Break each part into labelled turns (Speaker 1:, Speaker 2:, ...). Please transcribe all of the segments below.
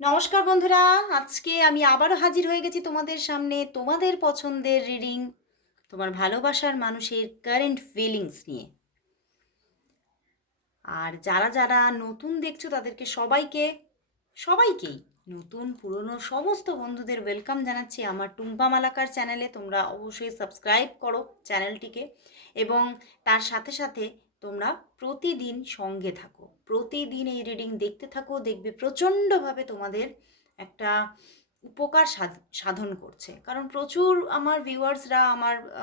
Speaker 1: নমস্কার বন্ধুরা, আজকে আমি আবারও হাজির হয়ে গেছি তোমাদের সামনে তোমাদের পছন্দের রিডিং তোমার ভালোবাসার মানুষের কারেন্ট ফিলিংস নিয়ে। আর যারা যারা নতুন দেখছ, তাদেরকে সবাইকে, সবাইকেই নতুন, পুরনো, সমস্ত বন্ধুদের ওয়েলকাম জানাচ্ছি আমার টুম্পা মালাকার চ্যানেলে তোমরা অবশ্যই সাবস্ক্রাইব করো চ্যানেলটিকে এবং তার সাথে সাথে তোমরা প্রতিদিন সঙ্গে থাকো। প্রতিদিন এই রিডিং দেখতে থাকো, দেখবে প্রচণ্ডভাবে তোমাদের একটা উপকার সাধ- সাধন করছে। কারণ প্রচুর আমার ভিউয়ার্সরা আমার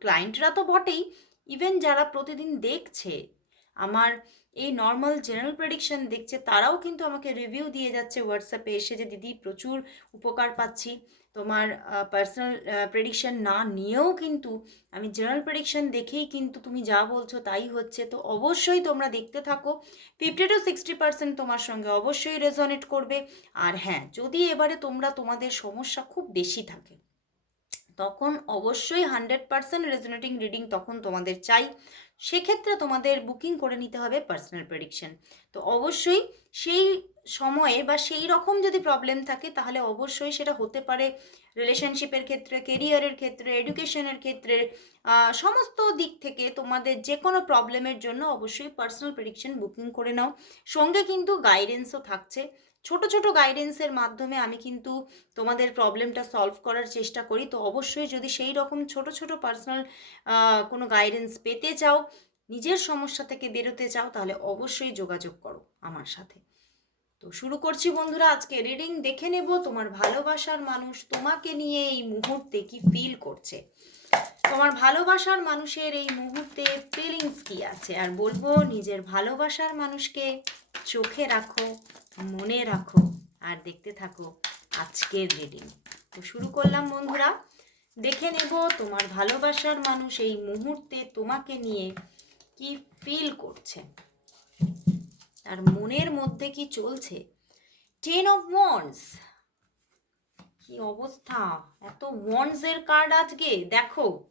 Speaker 1: ক্লায়েন্টরা তো বটেই। ইভেন যারা প্রতিদিন দেখছে, আমার এই নর্মাল জেনারেল প্রেডিকশন দেখছে, তারাও কিন্তু আমাকে রিভিউ দিয়ে যাচ্ছে হোয়াটসঅ্যাপে এসে যে, দিদি, প্রচুর উপকার পাচ্ছি। তোমার পার্সোনাল প্রেডিকশন না নিয়েও কিন্তু, আমি জেনারেল প্রেডিকশন দেখেই কিন্তু তুমি যা বলছো তাই হচ্ছে। তো অবশ্যই তোমরা দেখতে থাকো। ফিফটি টু সিক্সটি পার্সেন্ট তোমার সঙ্গে অবশ্যই রেজনেট করবে। আর হ্যাঁ যদি এবারে তোমরা তোমাদের সমস্যা খুব বেশি থাকে, তখন অবশ্যই হান্ড্রেড পার্সেন্ট রেজনেটিং রিডিং তখন তোমাদের চাই। সেক্ষেত্রে তোমাদের বুকিং করে নিতে হবে পার্সোনাল প্রেডিকশন তো অবশ্যই সেই সময়ে বা সেই রকম যদি প্রবলেম থাকে, তাহলে অবশ্যই সেটা হতে পারে রিলেশনশিপের ক্ষেত্রে কেরিয়ারের ক্ষেত্রে এডুকেশনের ক্ষেত্রে সমস্ত দিক থেকে তোমাদের যে কোনো প্রবলেমের জন্য অবশ্যই পার্সোনাল প্রেডিকশন বুকিং করে নাও। সঙ্গে কিন্তু গাইডেন্সও থাকছে। ছোট ছোট গাইডেন্সের মাধ্যমে আমি কিন্তু তোমাদের প্রবলেমটা সলভ করার চেষ্টা করি। তো অবশ্যই যদি সেই রকম ছোট ছোট পার্সোনাল কোনো গাইডেন্স পেতে চাও, নিজের সমস্যা থেকে বেরোতে চাও, তাহলে অবশ্যই যোগাযোগ করো আমার সাথে। তো শুরু করছি বন্ধুরা আজকে রিডিং দেখে নেব তোমার ভালোবাসার মানুষ তোমাকে নিয়ে এই মুহূর্তে কি ফিল করছে। তোমার ভালোবাসার মানুষের এই মুহূর্তে ফিলিংস কি আছে? আর বলব, নিজের ভালোবাসার মানুষকে চোখে রাখো, মনে রাখো, আর দেখতে থাকো আজকের রিডিং তো শুরু করলাম বন্ধুরা। দেখে নেব তোমার ভালোবাসার মানুষ এই মুহূর্তে তোমাকে নিয়ে কি ফিল করছে। তার মনের মধ্যে কি চলছে? টেন অফ ওয়ান্স কি অবস্থা? এত ওয়ান্সের কার্ড আজকে? দেখো।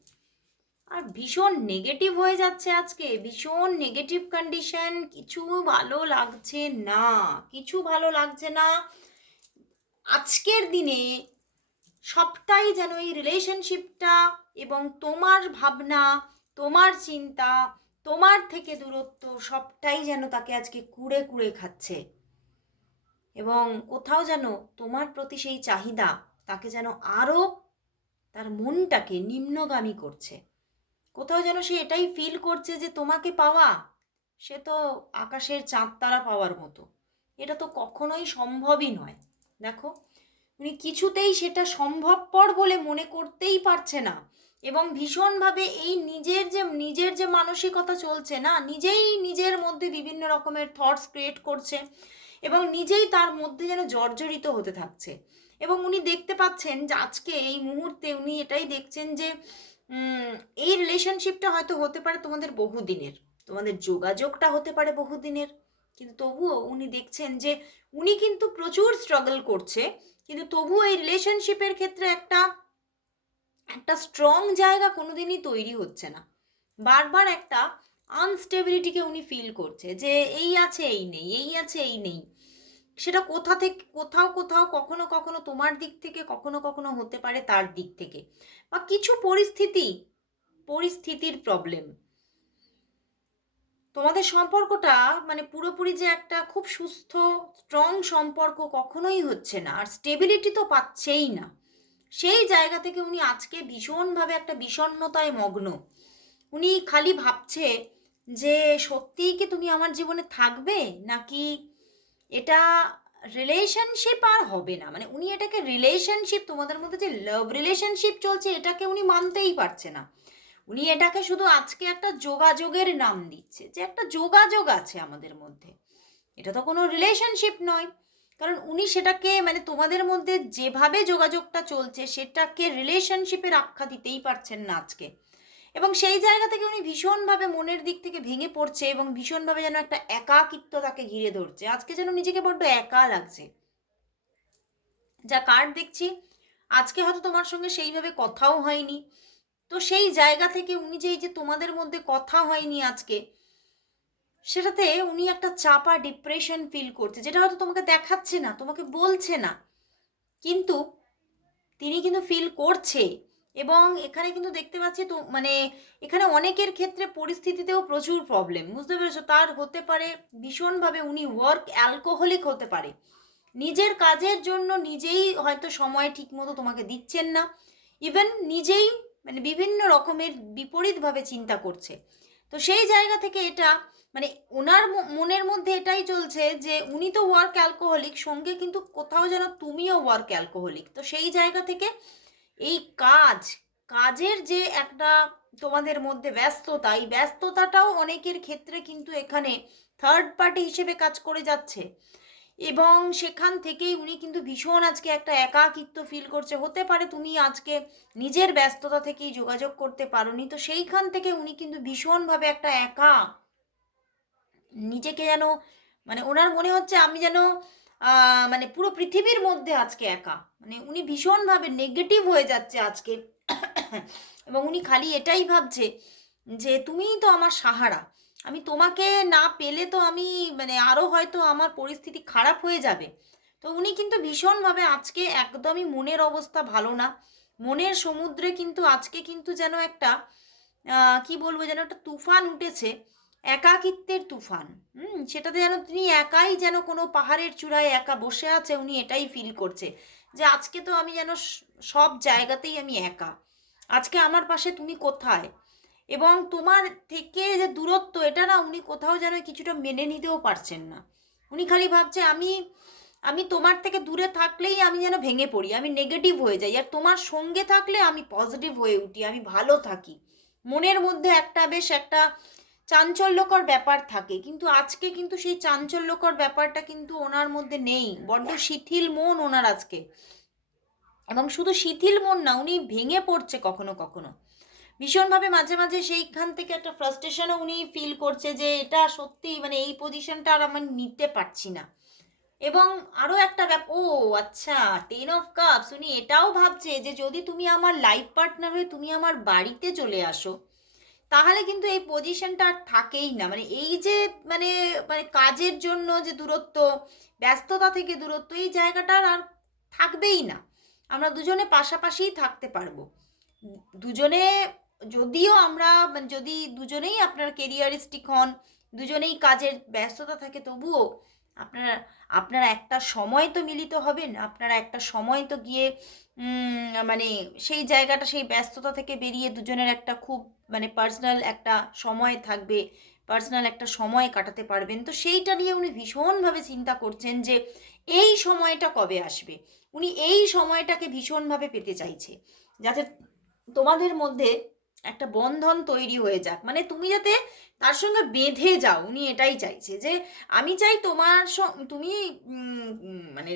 Speaker 1: আর ভীষণ নেগেটিভ হয়ে যাচ্ছে আজকে। ভীষণ নেগেটিভ কন্ডিশন কিছু ভালো লাগছে না। কিছু ভালো লাগছে না। আজকের দিনে সবটাই যেন এই রিলেশনশিপটা এবং তোমার ভাবনা, তোমার চিন্তা তোমার থেকে দূরত্ব সবটাই যেন তাকে আজকে কুড়ে কুড়ে খাচ্ছে। এবং কোথাও যেন তোমার প্রতি সেই চাহিদা তাকে যেন আরও তার মনটাকে নিম্নগামী করছে। কোথাও যেন সে এটাই ফিল করছে যে তোমাকে পাওয়া, সে তো আকাশের চাঁদ তারা পাওয়ার মতো। এটা তো কখনোই সম্ভবই নয়। দেখো, উনি কিছুতেই সেটা সম্ভবপর বলে মনে করতেই পারছে না। এবং ভীষণভাবে এই নিজের যে নিজের যে মানসিকতা চলছে না, নিজেই নিজের মধ্যে বিভিন্ন রকমের থটস ক্রিয়েট করছে এবং নিজেই তার মধ্যে যেন জর্জরিত হতে থাকছে। এবং উনি দেখতে পাচ্ছেন যে, আজকে এই মুহূর্তে উনি এটাই দেখছেন যে এই রিলেশনশিপটা হয়তো হতে পারে তোমাদের বহুদিনের। তোমাদের যোগাযোগটা হতে পারে বহুদিনের। কিন্তু তবুও উনি দেখছেন যে, উনি কিন্তু প্রচুর স্ট্রাগল করছে। কিন্তু তবুও এই রিলেশনশিপের ক্ষেত্রে একটা একটা স্ট্রং জায়গা কোনোদিনই তৈরি হচ্ছে না। বারবার একটা আনস্টেবিলিটিকে উনি ফিল করছে যে এই আছে, এই নেই, এই আছে, এই নেই। সেটা কোথা থেকে, কোথাও কোথাও, কখনো কখনো তোমার দিক থেকে, কখনো কখনো হতে পারে তার দিক থেকে। বা কিছু পরিস্থিতি, পরিস্থিতির প্রবলেম তোমাদের সম্পর্কটা মানে পুরোপুরি যে একটা খুব সুস্থ স্ট্রং সম্পর্ক কখনোই হচ্ছে না। আর স্টেবিলিটি তো পাচ্ছেই না। সেই জায়গা থেকে উনি আজকে ভীষণভাবে একটা বিষণ্ণতায় মগ্ন। উনি খালি ভাবছে যে, সত্যিই কি তুমি আমার জীবনে থাকবে? নাকি এটা রিলেশনশিপ আর হবে না? মানে উনি এটাকে রিলেশনশিপ তোমাদের মধ্যে যে লাভ রিলেশনশিপ চলছে, এটাকে উনি মানতেই পারছে না। উনি এটাকে শুধু আজকে একটা যোগাযোগের নাম দিচ্ছে, যে একটা যোগাযোগ আছে আমাদের মধ্যে। এটা তো কোনো রিলেশনশিপ নয়। কারণ উনি সেটাকে মানে তোমাদের মধ্যে যেভাবে যোগাযোগটা চলছে, সেটাকে রিলেশনশিপের আখ্যা দিতেই পারছেন না আজকে। এবং সেই জায়গা থেকে উনি ভীষণভাবে মনের দিক থেকে ভেঙে পড়ছে এবং ভীষণভাবে যেন একটা একাকিত্ব তাকে ঘিরে ধরছে। আজকে যেন নিজেকে বড্ড একা লাগছে। যা কার্ড দেখছি, আজকে হয়তো তোমার সঙ্গে সেইভাবে কথাও হয়নি। তো সেই জায়গা থেকে উনি যে এই যে তোমাদের মধ্যে কথা হয়নি আজকে সেটাতে উনি একটা চাপা ডিপ্রেশন ফিল করছে, যেটা হয়তো তোমাকে দেখাচ্ছে না, তোমাকে বলছে না। কিন্তু তিনি কিন্তু ফিল করছে এবং এখানে কিন্তু দেখতে পাচ্ছি তো মানে এখানে অনেকের ক্ষেত্রে পরিস্থিতিতেও প্রচুর প্রবলেম বুঝতে পেরেছ? তার হতে পারে ভীষণভাবে উনি ওয়ার্ক অ্যালকোহলিক হতে পারে। নিজের কাজের জন্য নিজেই হয়তো সময় ঠিকমতো তোমাকে দিচ্ছেন না ইভেন নিজেই মানে বিভিন্ন রকমের বিপরীতভাবে চিন্তা করছে। তো সেই জায়গা থেকে এটা মানে ওনার মনের মধ্যে এটাই চলছে যে উনি তো ওয়ার্ক অ্যালকোহলিক সঙ্গে কিন্তু কোথাও যেন তুমিও ওয়ার্ক অ্যালকোহলিক তো সেই জায়গা থেকে এই কাজ, কাজের যে একটা তোমাদের মধ্যে ব্যস্ততা, এই ব্যস্ততাটাও অনেকের ক্ষেত্রে কিন্তু এখানে থার্ড পার্টি হিসেবে কাজ করে যাচ্ছে। এবং সেখান থেকেই উনি কিন্তু ভীষণ আজকে একটা একাকিত্ব ফিল করছে। হতে পারে তুমি আজকে নিজের ব্যস্ততা থেকেই যোগাযোগ করতে পারোনি। তো সেইখান থেকে উনি কিন্তু ভীষণভাবে একটা একা নিজেকে যেন মানে ওনার মনে হচ্ছে আমি যেন মানে পুরো পৃথিবীর মধ্যে আজকে একা। মানে উনি ভীষণভাবে নেগেটিভ হয়ে যাচ্ছে আজকে। এবং উনি খালি এটাই ভাবছে যে, তুমিই তো আমার সাহারা। আমি তোমাকে না পেলে তো আমি মানে আরও হয়তো আমার পরিস্থিতি খারাপ হয়ে যাবে। তো উনি কিন্তু ভীষণভাবে আজকে একদমই মনের অবস্থা ভালো না। মনের সমুদ্রে কিন্তু আজকে কিন্তু যেন একটা কি বলব যেন একটা তুফান উঠেছে। একাকিত্বের তুফান। হুম, সেটাতে যেন তিনি একাই যেন কোনো পাহাড়ের চূড়ায় একা বসে আছে, উনি এটাই ফিল করছে। যে আজকে তো আমি যেন সব জায়গাতেই আমি একা। আজকে আমার পাশে তুমি কোথায়? এবং তোমার থেকে যে দূরত্ব, এটা না উনি কোথাও যেন কিছুটা মেনে নিতেও পারছেন না। উনি খালি ভাবছে, আমি আমি তোমার থেকে দূরে থাকলেই আমি যেন ভেঙে পড়ি, আমি নেগেটিভ হয়ে যাই। আর তোমার সঙ্গে থাকলে আমি পজিটিভ হয়ে উঠি, আমি ভালো থাকি। মনের মধ্যে একটা বেশ একটা চাঞ্চল্যকর ব্যাপার থাকে। কিন্তু আজকে কিন্তু সেই চাঞ্চল্যকর ব্যাপারটা কিন্তু ওনার মধ্যে নেই। বড্ড শিথিল মন ওনার আজকে। এবং শুধু শিথিল মন না, উনি ভেঙে পড়ছে কখনো কখনো। ভীষণভাবে মাঝে মাঝে সেইখান থেকে একটা ফ্রাস্ট্রেশনও উনি ফিল করছে যে, এটা সত্যি মানে এই পজিশনটা আর আমি নিতে পারছি না। এবং আরও একটা ব্যাপ, ও আচ্ছা টেন অফ কাপস উনি এটাও ভাবছে যে, যদি তুমি আমার লাইফ পার্টনার হয়ে তুমি আমার বাড়িতে চলে আসো তাহলে কিন্তু এই পজিশনটা আর থাকেই না। মানে এই যে মানে মানে কাজের জন্য যে দূরত্ব, ব্যস্ততা থেকে দূরত্ব, এই জায়গাটা আর থাকবেই না। আমরা দুজনে পাশাপাশিই থাকতে পারব। দুজনে যদিও আমরা মানে যদি দুজনেই আপনার কেরিয়ারিস্টিক হন, দুজনেই কাজের ব্যস্ততা থাকে, তবুও আপনারা আপনারা একটা সময় তো মিলিত হবেন, আপনারা একটা সময় তো গিয়ে মানে সেই জায়গাটা, সেই ব্যস্ততা থেকে বেরিয়ে দুজনের একটা খুব মানে পার্সোনাল একটা সময় থাকবে পার্সোনাল একটা সময় কাটাতে পারবেন। তো সেইটা নিয়ে উনি ভীষণভাবে চিন্তা করছেন যে, এই সময়টা কবে আসবে? উনি এই সময়টাকে ভীষণভাবে পেতে চাইছে। যাতে তোমাদের মধ্যে একটা বন্ধন তৈরি হয়ে যাক। মানে তুমি যাতে তার সঙ্গে বেঁধে যাও, উনি এটাই চাইছে যে, আমি চাই তোমার তুমি মানে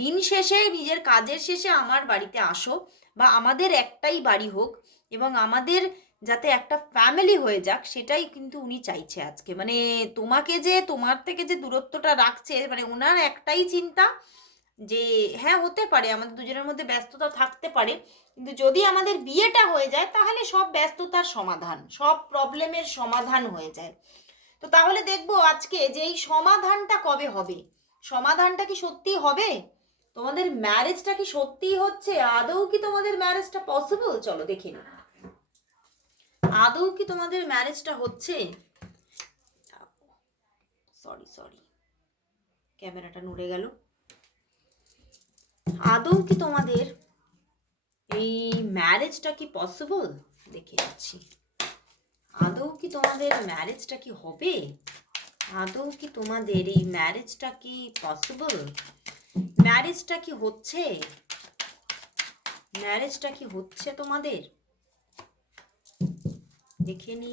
Speaker 1: দিন শেষে, নিজের কাজের শেষে আমার বাড়িতে আসো বা আমাদের একটাই বাড়ি হোক এবং আমাদের যাতে একটা ফ্যামিলি হয়ে যাক, সেটাই কিন্তু উনি চাইছে আজকে। মানে তোমাকে যে, তোমার থেকে যে দূরত্বটা রাখছে মানে ওনার একটাই চিন্তা যে হ্যাঁ হতে পারে, আমাদের দুজনের মধ্যে ব্যস্ততা থাকতে পারে, কিন্তু যদি আমাদের বিয়েটা হয়ে যায়, তাহলে সব ব্যস্ততার সমাধান, সব প্রবলেমের সমাধান হয়ে যায়। তো তাহলে দেখব আজকে যে এই সমাধানটা কবে হবে? সমাধানটা কি সত্যি হবে? তোমাদের ম্যারেজটা কি সত্যিই হচ্ছে? আদৌ কি তোমাদের ম্যারেজটা পসিবল চলো দেখি না আদৌ কি তোমাদের ম্যারেজটা হচ্ছে? সরি সরি ক্যামেরাটা নড়ে গেল। আদৌ কি তোমাদের এই ম্যারেজটা কি পসিবল দেখে যাচ্ছি। আদৌ কি তোমাদের ম্যারেজটা কি হবে? আদৌ কি তোমাদের এই ম্যারেজটা কি পসিবল ম্যারেজটা কি হচ্ছে? ম্যারেজটা কি হচ্ছে তোমাদের? দেখে নি।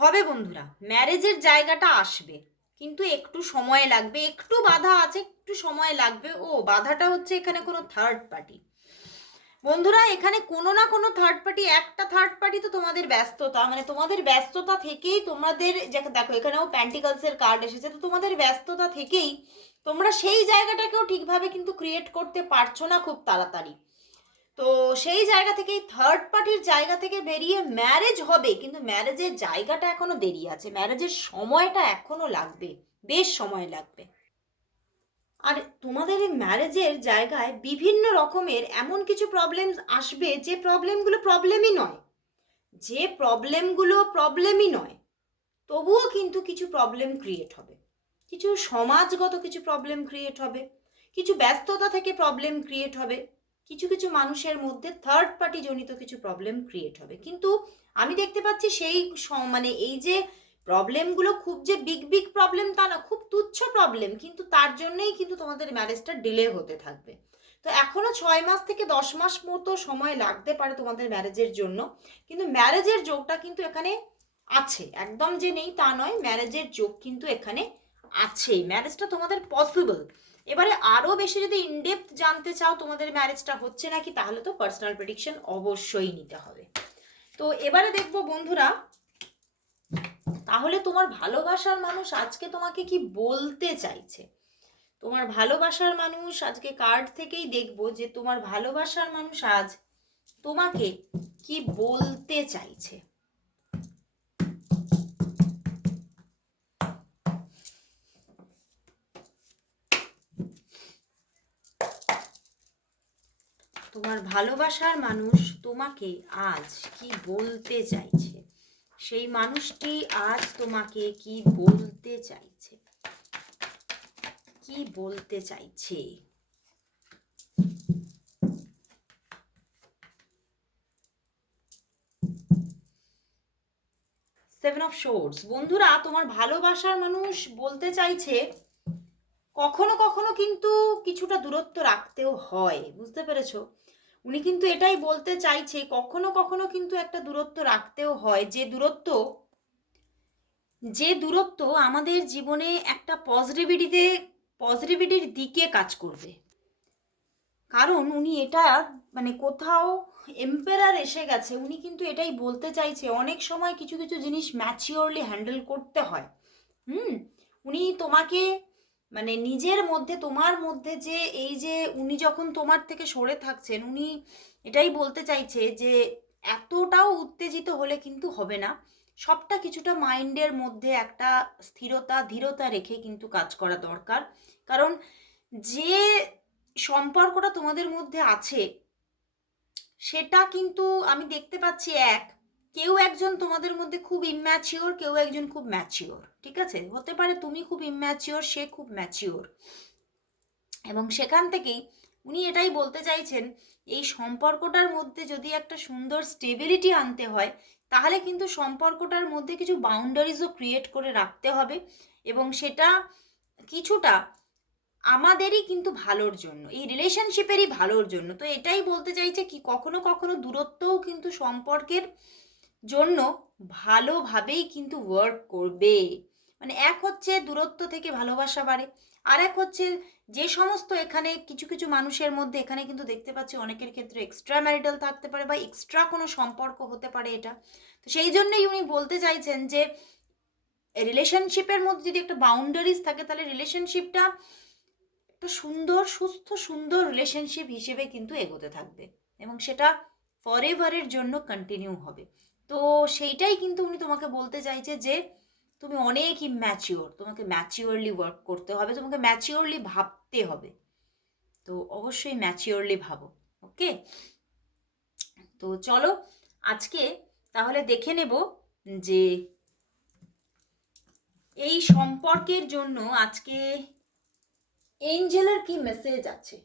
Speaker 1: হবে বন্ধুরা ম্যারেজের জায়গাটা আসবে। কিন্তু একটু সময় লাগবে, একটু বাধা আছে, একটু সময় লাগবে। ও, বাধাটা হচ্ছে এখানে কোনো থার্ড পার্টি বন্ধুরা, এখানে কোনো না কোনো থার্ড পার্টি একটা থার্ড পার্টি তো তোমাদের ব্যস্ততা। মানে তোমাদের ব্যস্ততা থেকেই তোমাদের দেখো, এখানেও প্যান্টিকালসের কার্ড এসেছে। তো তোমাদের ব্যস্ততা থেকেই তোমরা সেই জায়গাটাকেও ঠিকভাবে কিন্তু ক্রিয়েট করতে পারছ না খুব তাড়াতাড়ি। তো সেই জায়গা থেকে থার্ড পার্টির জায়গা থেকে বেরিয়ে ম্যারেজ হবে, কিন্তু ম্যারেজের জায়গাটা এখনও দেরি আছে ম্যারেজের সময়টা এখনও লাগবে, বেশ সময় লাগবে। আর তোমাদের এই ম্যারেজের জায়গায় বিভিন্ন রকমের এমন কিছু প্রবলেমস আসবে, যে প্রবলেমগুলো প্রবলেমই নয়, যে প্রবলেমগুলো প্রবলেমই নয়, তবুও কিন্তু কিছু প্রবলেম ক্রিয়েট হবে। কিছু সমাজগত কিছু প্রবলেম ক্রিয়েট হবে, কিছু ব্যস্ততা থেকে প্রবলেম ক্রিয়েট হবে কিছু কিছু মানুষের মধ্যে থার্ড পার্টি জনিত কিছু প্রবলেম ক্রিয়েট হবে। কিন্তু আমি দেখতে পাচ্ছি সেই মানে এই যে প্রবলেমগুলো খুব যে বিগ বিগ প্রবলেম তা না, খুব তুচ্ছ প্রবলেম কিন্তু তার জন্যই কিন্তু তোমাদের ম্যারেজটা ডিলে হতে থাকবে। তো এখনও ছয় মাস থেকে দশ মাস মতো সময় লাগতে পারে তোমাদের ম্যারেজের জন্য, কিন্তু ম্যারেজের যোগটা কিন্তু এখানে আছে। একদম যে নেই তা নয় ম্যারেজের যোগ কিন্তু এখানে আছেই। ম্যারেজটা তোমাদের পসিবল এবারে আরও বেশি যদি ইনডেপথ জানতে চাও তোমাদের ম্যারেজটা হচ্ছে নাকি, তাহলে তো পার্সোনাল প্রেডিকশন অবশ্যই নিতে হবে। তো এবারে দেখব বন্ধুরা, তাহলে তোমার ভালোবাসার মানুষ আজকে তোমাকে কি বলতে চাইছে? তোমার ভালোবাসার মানুষ আজকে কার্ড থেকেই দেখব যে তোমার ভালোবাসার মানুষ আজ তোমাকে কি বলতে চাইছে। তোমার ভালোবাসার মানুষ তোমাকে আজ কি বলতে চাইছে? সেই মানুষটি আজ তোমাকে কি বলতে চাইছে? কি বলতে চাইছে? সেভেন অফ শোর্স বন্ধুরা, তোমার ভালোবাসার মানুষ বলতে চাইছে, কখনো কখনো কিন্তু কিছুটা দূরত্ব রাখতেও হয়, বুঝতে পেরেছ? উনি কিন্তু এটাই বলতে চাইছে, কখনো কখনো কিন্তু একটা দূরত্ব রাখতেও হয়। যে দূরত্ব যে দূরত্ব আমাদের জীবনে একটা পজিটিভিটিতে পজিটিভিটির দিকে কাজ করবে। কারণ উনি এটা মানে কোথাও এম্পেরার এসে গেছে, উনি কিন্তু এটাই বলতে চাইছে, অনেক সময় কিছু কিছু জিনিস ম্যাচিওরলি হ্যান্ডেল করতে হয়। হুম? উনি তোমাকে মানে নিজের মধ্যে, তোমার মধ্যে যে এই যে উনি যখন তোমার থেকে সরে থাকছেন, উনি এটাই বলতে চাইছে যে এতটাও উত্তেজিত হলে কিন্তু হবে না। সবটা কিছুটা মাইন্ডের মধ্যে একটা স্থিরতা, ধীরতা রেখে কিন্তু কাজ করা দরকার। কারণ যে সম্পর্কটা তোমাদের মধ্যে আছে, সেটা কিন্তু আমি দেখতে পাচ্ছি এক কেউ একজন তোমাদের মধ্যে খুব ইম্যাচিওর কেউ একজন খুব ম্যাচিওর ঠিক আছে? হতে পারে তুমি খুব ইম্যাচিওর সে খুব ম্যাচিওর এবং সেখান থেকেই উনি এটাই বলতে চাইছেন, এই সম্পর্কটার মধ্যে যদি একটা সুন্দর স্টেবিলিটি আনতে হয়, তাহলে কিন্তু সম্পর্কটার মধ্যে কিছু বাউন্ডারিজও ক্রিয়েট করে রাখতে হবে। এবং সেটা কিছুটা আমাদেরই কিন্তু ভালোর জন্য, এই রিলেশনশিপেরই ভালোর জন্য। তো এটাই বলতে চাইছে কি, কখনো কখনো দূরত্বও কিন্তু সম্পর্কের জন্য ভালোভাবেই কিন্তু ওয়ার্ক করবে। মানে এক হচ্ছে দূরত্ব থেকে ভালোবাসা বাড়ে, আর এক হচ্ছে যে সমস্ত এখানে কিছু কিছু মানুষের মধ্যে এখানে কিন্তু দেখতে পাচ্ছি অনেকের ক্ষেত্রে এক্সট্রা ম্যারিটাল থাকতে পারে বা এক্সট্রা কোনো সম্পর্ক হতে পারে এটা। তো সেই জন্যই উনি বলতে চাইছেন যে রিলেশনশিপের মধ্যে যদি একটা বাউন্ডারিজ থাকে তাহলে রিলেশনশিপটা একটা সুন্দর, সুস্থ, সুন্দর রিলেশনশিপ হিসেবে কিন্তু এগোতে থাকবে এবং সেটা ফরএভারের জন্য কন্টিনিউ হবে। তো সেইটাই কিন্তু উনি তোমাকে বলতে চাইছে যে তুমি অনেক ম্যাচিওর তোমাকে ম্যাচিওরলি ওয়ার্ক করতে হবে, তোমাকে ম্যাচিওরলি ভাবতে হবে। তো অবশ্যই ম্যাচিওরলি ভাবো ওকে তো চলো আজকে তাহলে দেখে নেব যে এই সম্পর্কের জন্য আজকে এঞ্জেলের কি মেসেজ আছে?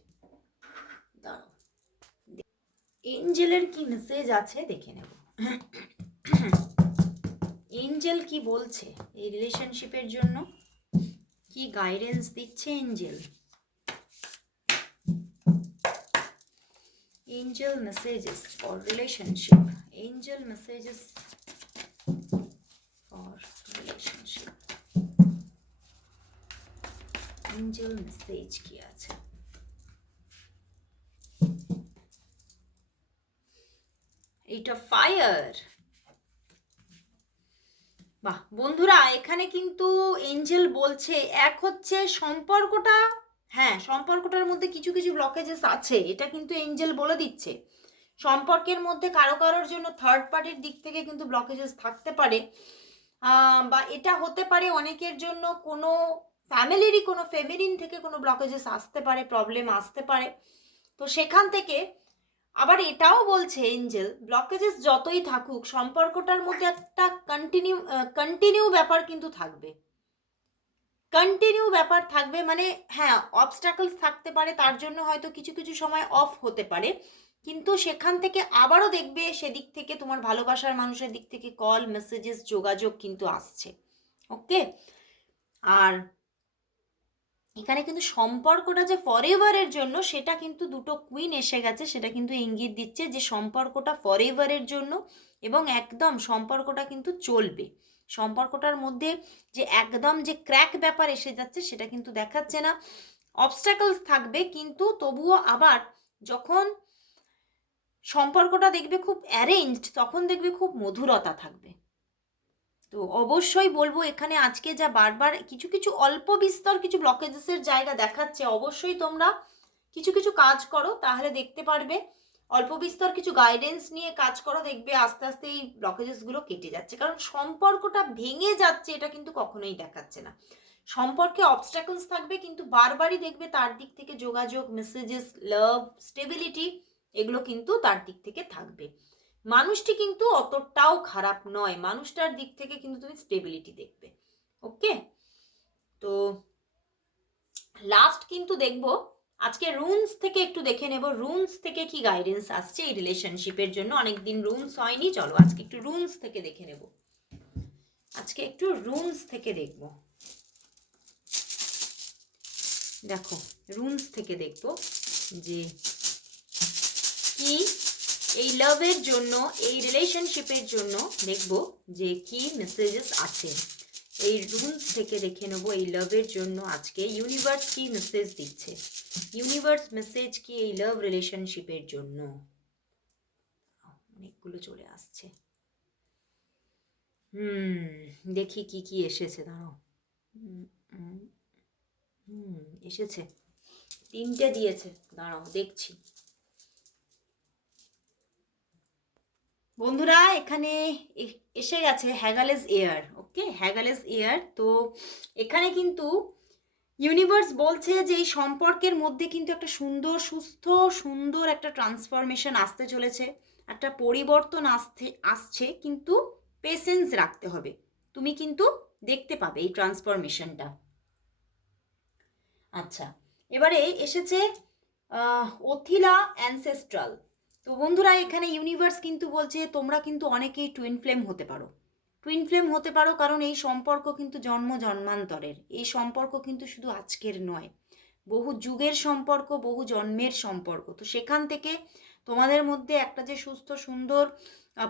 Speaker 1: এঞ্জেলের কি মেসেজ আছে দেখে নেব। এঞ্জেল কি বলছে? এই রিলেশনশিপের জন্য কি গাইডেন্স দিচ্ছে angel angel messages for relationship angel messages for relationship angel message কি আছে? এইটা ফায়ার বন্ধুরা, এখানে কিন্তু এঞ্জেল বলছে, এক হচ্ছে সম্পর্কটা হ্যাঁ সম্পর্কটার মধ্যে কিছু কিছু ব্লকেজেস আছে, এটা কিন্তু এঞ্জেল বলে দিচ্ছে। সম্পর্কের মধ্যে কারও কারোর জন্য থার্ড পার্টির দিক থেকে কিন্তু ব্লকেজেস থাকতে পারে। বা এটা হতে পারে অনেকের জন্য কোনো ফ্যামিলিরই কোনো ফেমিনিন থেকে কোনো ব্লকেজেস আসতে পারে প্রবলেম আসতে পারে। তো সেখান থেকে আবার এটাও বলছে এঞ্জেল ব্লকেজেস যতই থাকুক, সম্পর্কটার মধ্যে একটা কন্টিনিউ কন্টিনিউ ব্যাপার কিন্তু থাকবে। কন্টিনিউ ব্যাপার থাকবে মানে হ্যাঁ অবস্ট্যাকলস থাকতে পারে, তার জন্য হয়তো কিছু কিছু সময় অফ হতে পারে, কিন্তু সেখান থেকে আবারও দেখবে সেদিক থেকে তোমার ভালোবাসার মানুষের দিক থেকে কল মেসেজেস যোগাযোগ কিন্তু আসছে। ওকে আর এখানে কিন্তু সম্পর্কটা যে ফরএভারের জন্য, সেটা কিন্তু দুটো কুইন এসে গেছে, সেটা কিন্তু ইঙ্গিত দিচ্ছে যে সম্পর্কটা ফরএভারের জন্য এবং একদম সম্পর্কটা কিন্তু চলবে। সম্পর্কটার মধ্যে যে একদম যে ক্র্যাক ব্যাপার এসে যাচ্ছে, সেটা কিন্তু দেখাচ্ছে না। অবস্ট্যাকলস থাকবে, কিন্তু তবুও আবার যখন সম্পর্কটা দেখবে খুব অ্যারেঞ্জড তখন দেখবে খুব মধুরতা থাকবে। তো অবশ্যই বলব এখানে আজকে যা বারবার কিছু কিছু অল্প বিস্তর কিছু ব্লকেজেসের জায়গা দেখাচ্ছে। অবশ্যই তোমরা কিছু কিছু কাজ করো, তাহলে দেখতে পারবে। অল্প বিস্তর কিছু গাইডেন্স নিয়ে কাজ করো, দেখবে আস্তে আস্তে এই ব্লকেজেসগুলো কেটে যাচ্ছে। কারণ সম্পর্কটা ভেঙে যাচ্ছে এটা কিন্তু কখনোই দেখাচ্ছে না। সম্পর্কে অবস্ট্যাকলস থাকবে, কিন্তু বারবারই দেখবে তার দিক থেকে যোগাযোগ মেসেজেস লাভ স্টেবিলিটি এগুলো কিন্তু তার দিক থেকে থাকবে। মানুষটি কিন্তু অতটাও খারাপ নয়। মানুষটার দিক থেকে কিন্তু তুমি স্টেবিলিটি দেখবে। ওকে তো লাস্ট কিন্তু দেখব, আজকে রুনস থেকে একটু দেখে নেব। রুনস থেকে কি গাইডেন্স আসছে এই রিলেশনশিপের জন্য? অনেকদিন রুনস হয়নি, চলো আজকে একটু রুনস থেকে দেখে নেব। আজকে একটু রুনস থেকে দেখব। দেখো রুনস থেকে দেখব যে কি এই লাভের জন্য এই রিলেশনশিপের জন্য দেখব যে কি মেসেজেস আছে এই রুলস থেকে দেখে নেব এই লাভের জন্য আজকে ইউনিভার্স কি মেসেজ দিচ্ছে। ইউনিভার্স মেসেজ কি এই লাভ রিলেশনশিপের জন্য? অনেকগুলো চলে আসছে। হুম দেখি কি কি এসেছে দাঁড়াও। হুম, এসেছে। তিনটে দিয়েছে দাঁড়াও দেখছি। বন্ধুরা, এখানে এসে গেছে হ্যাগালেস এয়ার ওকে হ্যাগালেস এয়ার তো এখানে কিন্তু ইউনিভার্স বলছে যে এই সম্পর্কের মধ্যে কিন্তু একটা সুন্দর, সুস্থ, সুন্দর একটা ট্রান্সফরমেশন আসতে চলেছে। একটা পরিবর্তন আসতে আসছে, কিন্তু পেশেন্স রাখতে হবে। তুমি কিন্তু দেখতে পাবে এই ট্রান্সফরমেশনটা আচ্ছা এবারে এসেছে অথিলা অ্যানসেস্ট্রাল তো বন্ধুরা, এখানে ইউনিভার্স কিন্তু বলছে তোমরা কিন্তু অনেকেই টুইন ফ্লেম হতে পারো। টুইন ফ্লেম হতে পারো কারণ এই সম্পর্ক কিন্তু জন্ম জন্মান্তরের। এই সম্পর্ক কিন্তু শুধু আজকের নয়, বহু যুগের সম্পর্ক, বহু জন্মের সম্পর্ক। তো সেখান থেকে তোমাদের মধ্যে একটা যে সুস্থ, সুন্দর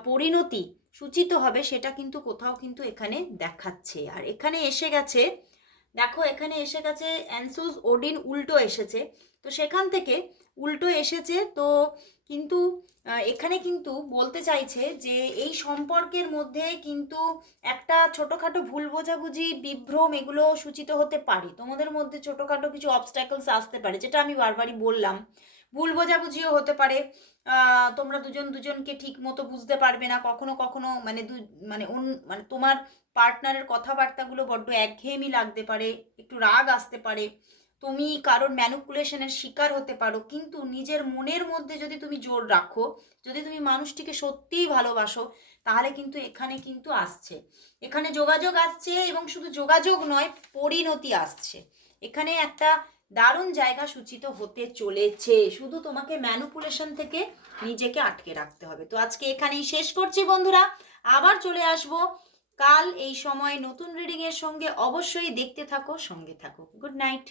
Speaker 1: পরিণতি সূচিত হবে সেটা কিন্তু কোথাও কিন্তু এখানে দেখাচ্ছে। আর এখানে এসে গেছে, দেখো এখানে এসে গেছে অ্যানসুস ওডিন উল্টো এসেছে। তো সেখান থেকে উল্টো এসেছে। তো কিন্তু এখানে কিন্তু বলতে চাইছে যে, এই সম্পর্কের মধ্যে কিন্তু একটা ছোটোখাটো ভুল বোঝাবুঝি, বিভ্রম এগুলো সূচিত হতে পারে। তোমাদের মধ্যে ছোটোখাটো কিছু অবস্ট্যাকলস আসতে পারে, যেটা আমি বারবারই বললাম। ভুল বোঝাবুঝিও হতে পারে। তোমরা দুজন দুজনকে ঠিক মতো বুঝতে পারবে না। কখনো কখনো মানে দু মানে অন মানে তোমার পার্টনারের কথাবার্তাগুলো বড্ড একঘেয়েমি লাগতে পারে, একটু রাগ আসতে পারে। তুমি কারোর ম্যানুপুলেশনের শিকার হতে পারো, কিন্তু নিজের মনের মধ্যে যদি তুমি জোর রাখো, যদি তুমি মানুষটিকে সত্যিই ভালোবাসো, তাহলে কিন্তু এখানে কিন্তু আসছে। এখানে যোগাযোগ আসছে এবং শুধু যোগাযোগ নয়, পরিণতি আসছে। এখানে একটা দারুণ জায়গা সূচিত হতে চলেছে। শুধু তোমাকে ম্যানুপুলেশন থেকে নিজেকে আটকে রাখতে হবে। তো আজকে এখানেই শেষ করছি বন্ধুরা। আবার চলে আসব। কাল এই সময় নতুন রিডিংয়ের সঙ্গে অবশ্যই দেখতে থাকো, সঙ্গে থাকো। Good night